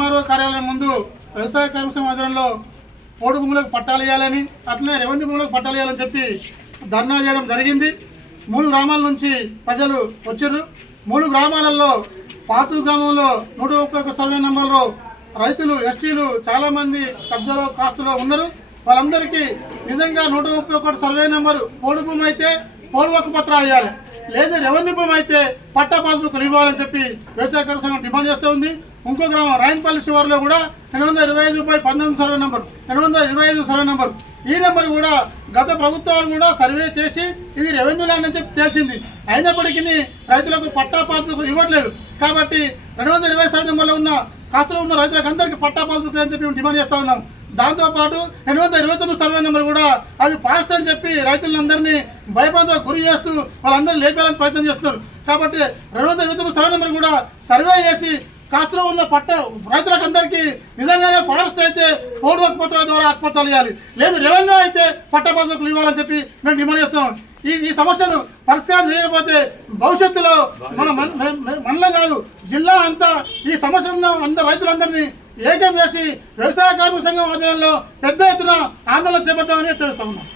MRO కార్యాలయం ముందు వ్యవసాయ కార్మిక సంఘం ఆధ్వర్యంలో పోడు భూములకు పట్టాలు ఇవ్వాలని, అట్లనే రెవెన్యూ భూములకు పట్టాలు ఇవ్వాలని చెప్పి ధర్నా చేయడం జరిగింది. 3 గ్రామాల నుంచి ప్రజలు వచ్చారు. 3 గ్రామాలలో పాతూరు గ్రామంలో 131 సర్వే నెంబర్లో రైతులు, ఎస్టీలు చాలామంది కబ్జాలో కాస్తులో ఉన్నారు. వాళ్ళందరికీ నిజంగా 131 సర్వే నెంబరు పోడు భూమి అయితే పోడు హక్కు పత్రాలు ఇవ్వాలి, లేదా రెవెన్యూ భూమి అయితే పట్టా పాస్బుక్లు ఇవ్వాలని చెప్పి వ్యవసాయ కార్మిక సంఘం డిమాండ్ చేస్తూ ఉంది. ఇంకో గ్రామం రాయనపల్లి శివారులో కూడా 225/19 సర్వే నెంబర్, 225 సర్వే నెంబర్, ఈ నెంబర్ కూడా గత ప్రభుత్వాలు కూడా సర్వే చేసి ఇది రెవెన్యూ ల్యాండ్ అని చెప్పి తేల్చింది. అయినప్పటికీ రైతులకు పట్టా పాస్బుక్ ఇవ్వట్లేదు. కాబట్టి 220 సర్వే నెంబర్లో ఉన్న కాస్తులో ఉన్న రైతులకు అందరికీ పట్టా పాస్బుక్ అని చెప్పి మేము డిమాండ్ చేస్తూ ఉన్నాం. దాంతోపాటు 229 సర్వే నెంబర్ కూడా అది పాస్ట్ అని చెప్పి రైతులందరినీ భయపడతో గురి చేస్తూ వాళ్ళందరూ లేపేయాలని ప్రయత్నం చేస్తున్నారు. కాబట్టి 229 సర్వే నెంబర్ కూడా సర్వే చేసి కాస్తులో ఉన్న రైతులకు అందరికీ నిజంగానే ఫారెస్ట్ అయితే పోడు హక్కు పత్రాల ద్వారా హక్కు పత్రాలు ఇవ్వాలి, లేదు రెవెన్యూ అయితే పట్టా పాస్బుక్లు ఇవ్వాలని చెప్పి మేము డిమాండ్ చేస్తున్నాం. ఈ సమస్యను పరిష్కారం చేయకపోతే భవిష్యత్తులో మనలో కాదు జిల్లా అంతా ఈ సమస్యలను అందరు రైతులందరినీ ఏకం చేసి వ్యవసాయ కార్మిక సంఘం ఆధ్వర్యంలో పెద్ద ఎత్తున ఆందోళన చేపడతామని తెలుస్తా ఉన్నాం.